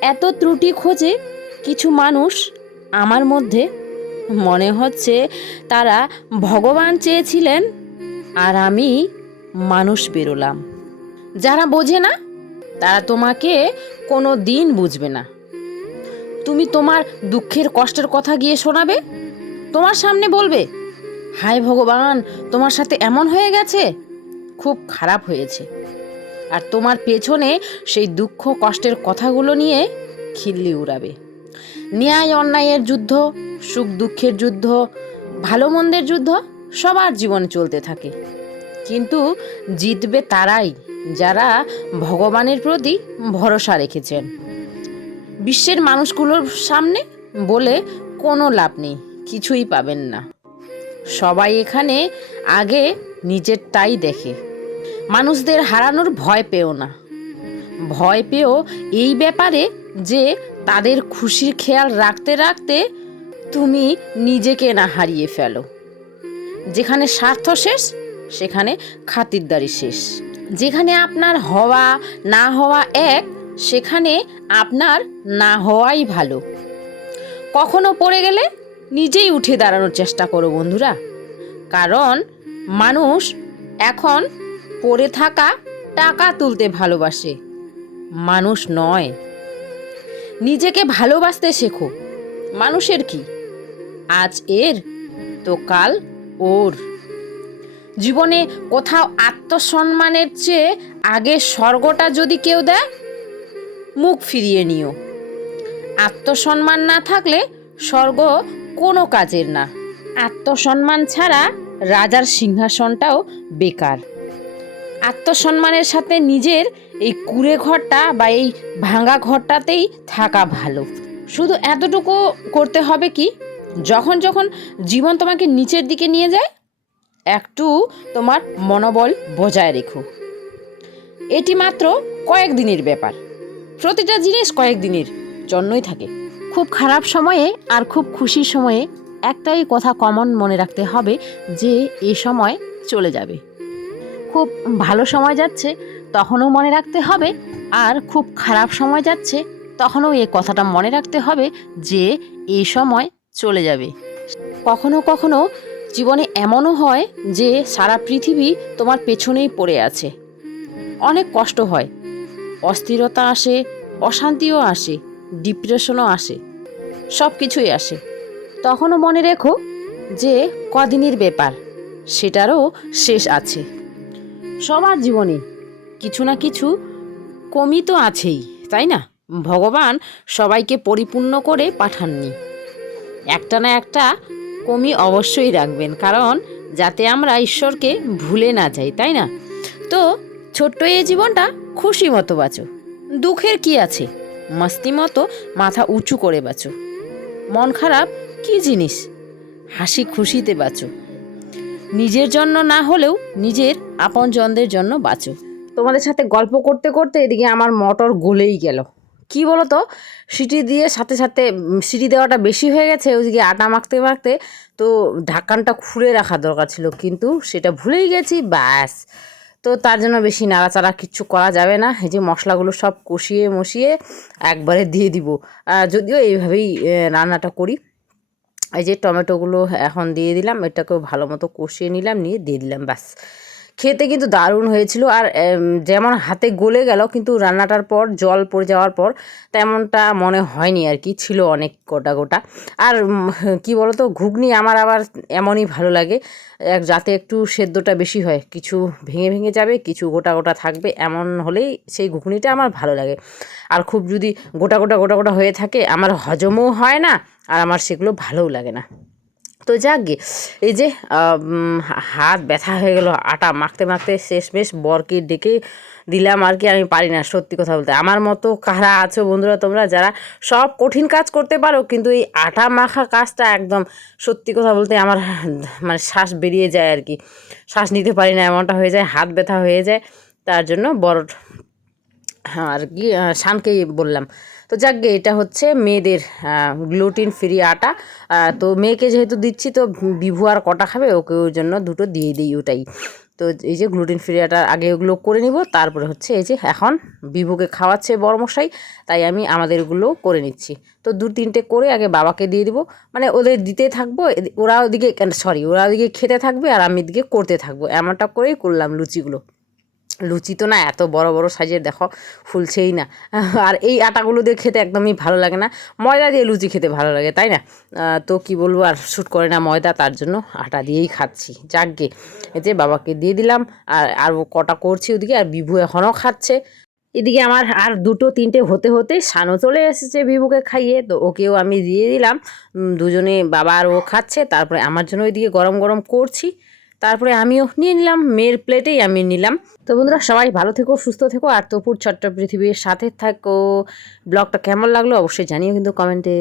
এত ত্রুটি খোঁজে কিছু মানুষ আমার মধ্যে মনে হচ্ছে তারা ভগবান চেয়েছিলেন আর আমি মানুষ বেরোলাম। যারা বোঝে না, তারা তোমাকে কোনো দিন বুঝবে না। তুমি তোমার দুঃখের কষ্টের কথা গিয়ে শোনাবে? তোমার সামনে বলবে, হায় ভগবান, তোমার সাথে এমন হয়ে গেছে? খুব খারাপ হয়েছে। আর তোমার পেছনে সেই দুঃখ কষ্টের কথাগুলো নিয়ে খিল্লি উড়াবে। ন্যায় অন্যায়ের যুদ্ধ, সুখ দুঃখের যুদ্ধ, ভালো মন্দের যুদ্ধ, সবার জীবন চলতে থাকে। কিন্তু জিতবে তারাই যারা ভগবানের প্রতি ভরসা রেখেছেন। বিশ্বের মানুষগুলোর সামনে বলে কোনো লাভ নেই, কিছুই পাবেন না। সবাই এখানে আগে নিজেরটাই দেখে। মানুষদের হারানোর ভয় পেও না। ভয় পেও এই ব্যাপারে যে তাদের খুশির খেয়াল রাখতে রাখতে তুমি নিজেকে না হারিয়ে ফেলো। যেখানে স্বার্থ শেষ, সেখানে খাতিরদারি শেষ। যেখানে আপনার হওয়া, না হওয়া এক, সেখানে আপনার না হওয়াই ভালো। কখনো পড়ে গেলে নিজেই উঠে দাঁড়ানোর চেষ্টা করো বন্ধুরা। কারণ মানুষ এখন পড়ে থাকা টাকা তুলতে ভালোবাসে। মানুষ নয়। নিজেকে ভালোবাসতে শেখো। মানুষের কি? আজ এর, তো কাল ওর। জীবনে কোথাও আত্মসম্মানের চেয়ে আগে স্বর্গটা যদি কেউ দেয়, মুখ ফিরিয়ে নিও। আত্মসম্মান না থাকলে স্বর্গ কোনো কাজের না। আত্মসম্মান ছাড়া রাজার সিংহাসনটাও বেকার। আত্মসম্মানের সাথে নিজের এই কুড়ে ঘরটা বা এই ভাঙা ঘরটাতেই থাকা ভালো। শুধু এতটুকু করতে হবে কি, যখন যখন জীবন তোমাকে নিচের দিকে নিয়ে যায়, একটু তোমার মনোবল বজায় রেখো। এটি মাত্র কয়েকদিনের ব্যাপার। প্রতিটা জিনিস কয়েকদিনের জন্যই থাকে। খুব খারাপ সময়ে আর খুব খুশির সময়ে একটাই কথা কমন মনে রাখতে হবে যে, এ সময় চলে যাবে। খুব ভালো সময় যাচ্ছে, তখনও মনে রাখতে হবে। আর খুব খারাপ সময় যাচ্ছে, তখনও এই কথাটা মনে রাখতে হবে যে এই সময় চলে যাবে। কখনো কখনো জীবনে এমনও হয় যে, সারা পৃথিবী তোমার পেছনেই পড়ে আছে। অনেক কষ্ট হয়। অস্থিরতা আসে, অশান্তিও আসে, ডিপ্রেশনও আসে সব কিছুই আসে। তখনও মনে রেখো যে, কদিনের ব্যাপার, সেটারও শেষ আছে। সবার জীবনে। কিছু না কিছু কমি তো আছেই, তাই না? ভগবান সবাইকে পরিপূর্ণ করে পাঠাননি। একটা না একটা কমি অবশ্যই রাখবেন, কারণ যাতে আমরা ঈশ্বরকে ভুলে না যাই, তাই না? তো ছোট্ট এই জীবনটা খুশি মতো বাঁচো। দুঃখের কি আছে? মাস্তি মতো মাথা উঁচু করে বাঁচো। মন খারাপ কি জিনিস? হাসি খুশিতে বাঁচো। নিজের জন্য না হলেও নিজের আপনজনদের জন্য বাঁচো। তোমাদের সাথে গল্প করতে করতে এদিকে আমার মটর গলেই গেল। কি বলো তো সিটি দিয়ে সাথে সাথে সিটি দেওয়াটা বেশি হয়ে গেছে, ওইদিকে আটা মাখতে মাখতে। তো ঢাকানটা খুলে রাখা দরকার ছিল, কিন্তু সেটা ভুলেই গেছি, ব্যাস। তো তার জন্য বেশি নাড়াচাড়া কিচ্ছু করা যাবে না, এই যে মশলাগুলো সব কষিয়ে মশিয়ে একবারে দিয়ে দিব। যদিও এইভাবেই রান্নাটা করি। এই যে টমেটোগুলো এখন দিয়ে দিলাম, এটাকেও ভালো মতো কষিয়ে নিলাম, নিয়ে দিয়ে দিলাম, ব্যাস। খেতে কিন্তু দারুণ হয়েছিল আর যেমন হাতে গলে গেল, কিন্তু রান্নাটার পর, জল পড়ে যাওয়ার পর, তেমনটা মনে হয়নি আর কি, ছিল অনেক গোটা গোটা। আর কি বলতো, ঘুগনি আমার আবার এমনই ভালো লাগে যাতে একটু সেদ্ধটা বেশি হয়, কিছু ভেঙে ভেঙে যাবে, কিছু গোটা গোটা থাকবে, এমন হলেই সেই ঘুগনিটা আমার ভালো লাগে। আর খুব যদি গোটা গোটা গোটা গোটা হয়ে থাকে, আমার হজমও হয় না, আর আমার সেগুলো ভালোও লাগে না। তো যাক গে, এই যে হাত ব্যথা হয়ে গেল, আটা মাখতে মাখতে শেষমেশ বরকে ডেকে দিলাম আর কি, আমি পারি না সত্যি কথা বলতে। আমার মতো কারা আছো বন্ধুরা তোমরা, যারা সব কঠিন কাজ করতে পারো, কিন্তু এই আটা মাখা কাজটা একদম সত্যি কথা বলতে আমার মানে শ্বাস বেরিয়ে যায় আর কি। শ্বাস নিতে পারি না, এমনটা হয়ে যায়, হাত ব্যথা হয়ে যায়, তার জন্য বড় আর কি শানকেই বললাম। তো যাক গে এটা হচ্ছে মেয়েদের গ্লুটিন ফ্রি আটা। তো মেয়েকে যেহেতু দিচ্ছি, তো বিভু আর কটা খাবে? ওকে ওই জন্য দুটো দিয়ে দিই ওটাই। তো এই যে গ্লুটিন ফ্রি ফ্রিয়াটা আগে ওগুলো করে নিব, তারপরে হচ্ছে এই যে এখন বিভুকে খাওয়াচ্ছে বড়মশাই তাই আমি আমাদেরগুলো করে নিচ্ছি। তো দু তিনটে করে আগে বাবাকে দিয়ে দিব। মানে ওদের দিতে থাকব ওরা ওদিকে সরি ওরা ওদিকে খেতে থাকবে আর আমি এদিকে করতে থাকব। এমনটা করেই করলাম লুচিগুলো। লুচি তো না এত বড় বড় সাইজের, দেখো, ফুলছেই না। আর এই আটাগুলো দিয়ে খেতে একদমই ভালো লাগে না। ময়দা দিয়ে লুচি খেতে ভালো লাগে, তাই না? তো কি বলব, আর শ্যুট করে না ময়দা, তার জন্য আটা দিয়েই খাচ্ছি। যাকগে এতে বাবাকে দিয়ে দিলাম, আর আর ও কটা করছি ওদিকে, আর বিভু এখনও খাচ্ছে। এদিকে আমার আর দুটো তিনটে হতে হতে সানো চলে এসেছে বিভুকে খাইয়ে, তো ওকেও আমি দিয়ে দিলাম। দুজনে বাবা আর ও খাচ্ছে, তারপরে আমার জন্য ওইদিকে গরম গরম করছি। তারপরে আমিও নিয়ে নিলাম, মেয়ের প্লেটেই আমি নিলাম। তো বন্ধুরা, সবাই ভালো থেকো, সুস্থ থেকো, আর তপুর ছট্ট পৃথিবীর সাথে থাকো। ব্লগটা কেমন লাগল অবশ্যই জানিও কিন্তু কমেন্টে।